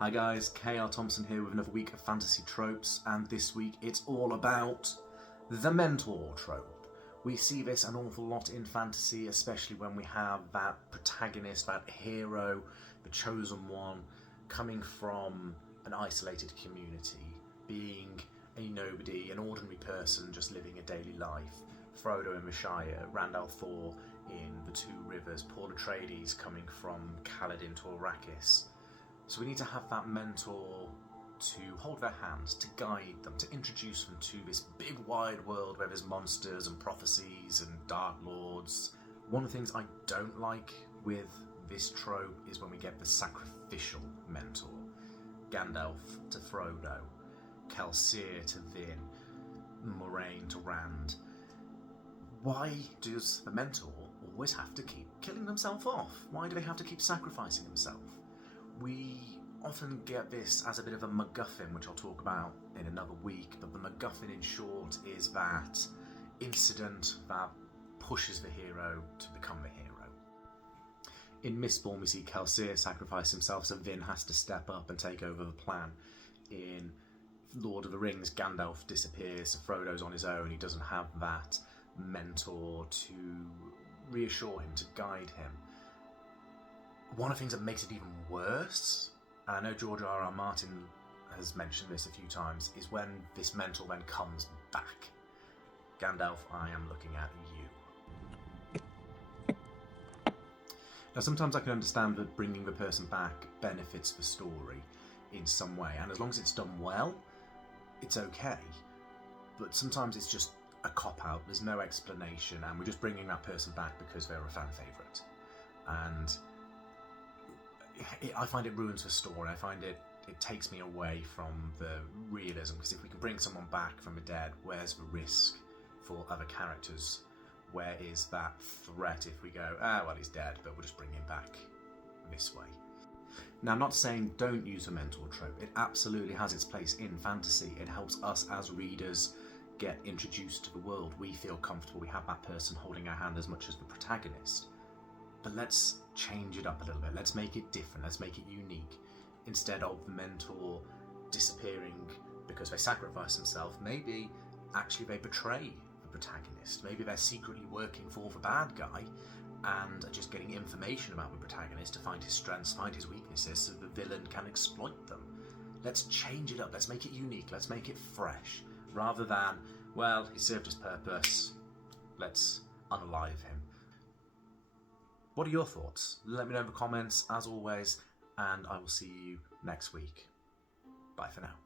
Hi guys, KR Thompson here with another week of Fantasy Tropes, and this week it's all about the mentor trope. We see this an awful lot in fantasy, especially when we have that protagonist, that hero, the chosen one, coming from an isolated community, being a nobody, an ordinary person just living a daily life. Frodo in the Shire, Randall Thor in the Two Rivers, Paul Atreides coming from Caledon to Arrakis. So we need to have that mentor to hold their hands, to guide them, to introduce them to this big wide world where there's monsters and prophecies and dark lords. One of the things I don't like with this trope is when we get the sacrificial mentor. Gandalf to Frodo, Kelsier to Vin, Moiraine to Rand. Why does the mentor always have to keep killing themselves off? Why do they have to keep sacrificing themselves? We often get this as a bit of a MacGuffin, which I'll talk about in another week, but the MacGuffin in short is that incident that pushes the hero to become the hero. In Mistborn we see Kelsier sacrifice himself, so Vin has to step up and take over the plan. In Lord of the Rings, Gandalf disappears, so Frodo's on his own, he doesn't have that mentor to reassure him, to guide him. One of the things that makes it even worse, and I know George R.R. Martin has mentioned this a few times, is when this mentor then comes back. Gandalf, I am looking at you. Now sometimes I can understand that bringing the person back benefits the story in some way, and as long as it's done well, it's okay. But sometimes it's just a cop-out, there's no explanation, and we're just bringing that person back because they're a fan favourite. And I find it ruins the story. I find it takes me away from the realism, because if we can bring someone back from the dead, where's the risk for other characters? Where is that threat if we go, well, he's dead, but we'll just bring him back this way? Now, I'm not saying don't use a mentor trope. It absolutely has its place in fantasy. It helps us as readers get introduced to the world. We feel comfortable, we have that person holding our hand as much as the protagonist. But let's change it up a little bit. Let's make it different. Let's make it unique. Instead of the mentor disappearing because they sacrifice themselves, maybe actually they betray the protagonist. Maybe they're secretly working for the bad guy and are just getting information about the protagonist to find his strengths, find his weaknesses, so the villain can exploit them. Let's change it up. Let's make it unique. Let's make it fresh. Rather than, well, he served his purpose, let's unalive him. What are your thoughts? Let me know in the comments, as always, and I will see you next week. Bye for now.